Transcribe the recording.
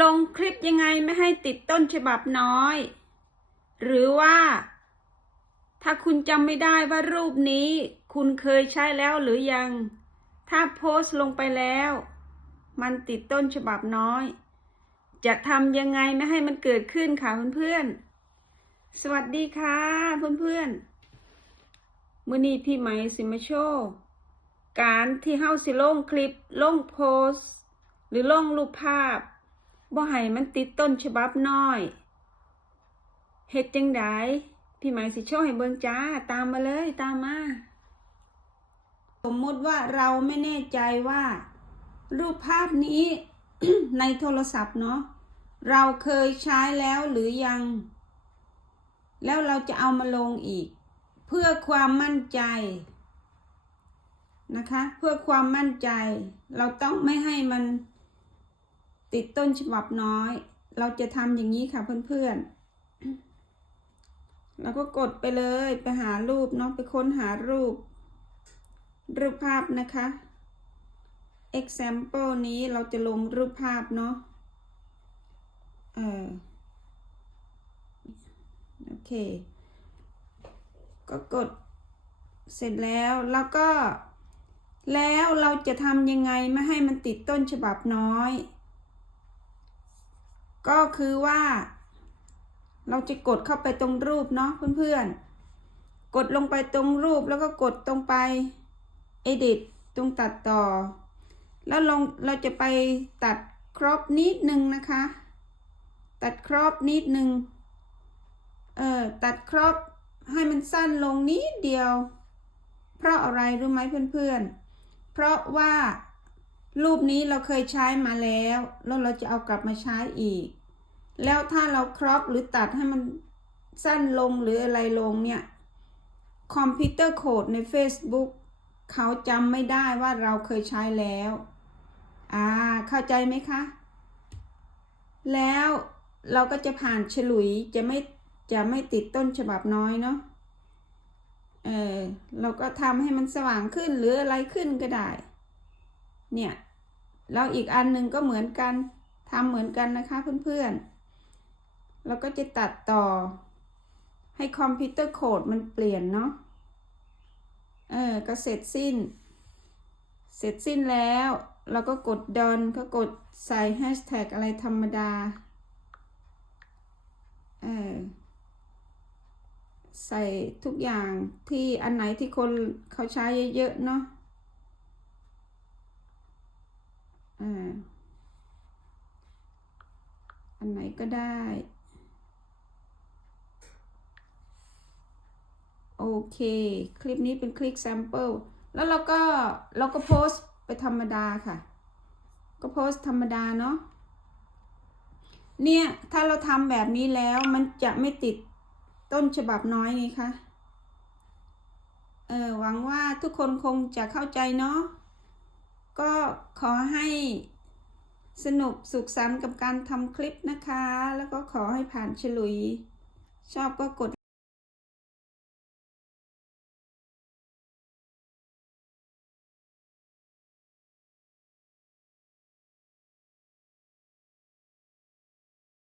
ลงคลิปยังไงไม่ให้ติดต้นฉบับน้อย หรือว่า ถ้าคุณจำไม่ได้ว่ารูปนี้ คุณเคยใช้แล้วหรือยัง ถ้าโพสต์ลงไปแล้ว มันติดต้นฉบับน้อย จะทำยังไงไม่ให้มันเกิดขึ้นค่ะเพื่อนๆ สวัสดีค่ะเพื่อนๆมื่อนี้พี่ไหมสิมาโชว์การที่เฮาสิลงคลิปลงโพสต์หรือลงรูปภาพ บ่ให้มันติดต้นฉบับน้อยเฮ็ดจังไดพี่หมายสิโชว์ให้เบิ่งจ้าตามมาเลยตามมา สมมติว่าเราไม่แน่ใจว่า รูปภาพนี้ในโทรศัพท์เนาะเราเคยใช้แล้วหรือยัง แล้วเราจะเอามาลงอีก เพื่อความมั่นใจนะคะ เพื่อความมั่นใจ เราต้องไม่ให้มัน ติดต้นฉบับน้อย เราจะทำอย่างนี้ค่ะเพื่อนๆ แล้วก็กดไปเลยไปหารูปเนาะไปค้นหารูป รูปภาพนะคะ example นี้เราจะลงรูปภาพเนาะเออโอเค ก็กดเสร็จแล้วแล้วก็ แล้วเราจะทำยังไงไม่ให้มันติดต้นฉบับน้อย ก็คือว่า เราจะกดเข้าไปตรงรูปเนาะเพื่อนๆ กดลงไปตรงรูปแล้วก็กดตรงไป edit ตรงตัดต่อ แล้วลงเราจะไปตัดครอปนิดนึงนะคะ ตัดครอปนิดนึงเออตัดครอปให้มันสั้นลงนิดเดียว เพราะอะไรรู้ไหมเพื่อนๆ เพราะว่า รูปนี้เราเคยใช้มาแล้ว แล้วเราจะเอากลับมาใช้อีก แล้วถ้าเราครอปหรือตัดให้มันสั้นลงหรืออะไรลงเนี่ย คอมพิวเตอร์โคดใน Facebook เขาจำไม่ได้ว่าเราเคยใช้แล้ว อ่า เข้าใจไหมคะ แล้วเราก็จะผ่านฉลุยจะไม่จะไม่ติดต้นฉบับน้อยเนาะ เออ เราก็ทำให้มันสว่างขึ้นหรืออะไรขึ้นก็ได้ เนี่ยแล้วอีกอันหนึ่งก็เหมือนกันทำเหมือนกันนะคะเพื่อนๆเราก็จะตัดต่อ ให้คอมพิวเตอร์โคดมันเปลี่ยนเนาะเออก็เสร็จสิ้น เสร็จสิ้นแล้ว เราก็กดดอนก็กดใส่แฮชแท็กอะไรธรรมดาเออใส่ทุกอย่างที่อันไหนที่คนเขาใช้เยอะๆเนาะอ่าอันไหน ก็ได้ โอเค คลิปนี้เป็นคลิปแซมเปิลแล้วเราก็เราก็โพสต์ไปธรรมดาค่ะ ก็โพสต์ธรรมดาเนาะเนี่ย ถ้าเราทำแบบนี้แล้วมันจะไม่ติดต้นฉบับน้อยไงคะ เออหวังว่าทุกคนคงจะเข้าใจเนาะ ก็ขอให้ สนุกสุขสันต์กับการทำคลิปนะคะ แล้วก็ขอให้ผ่านฉลุย ชอบก็กด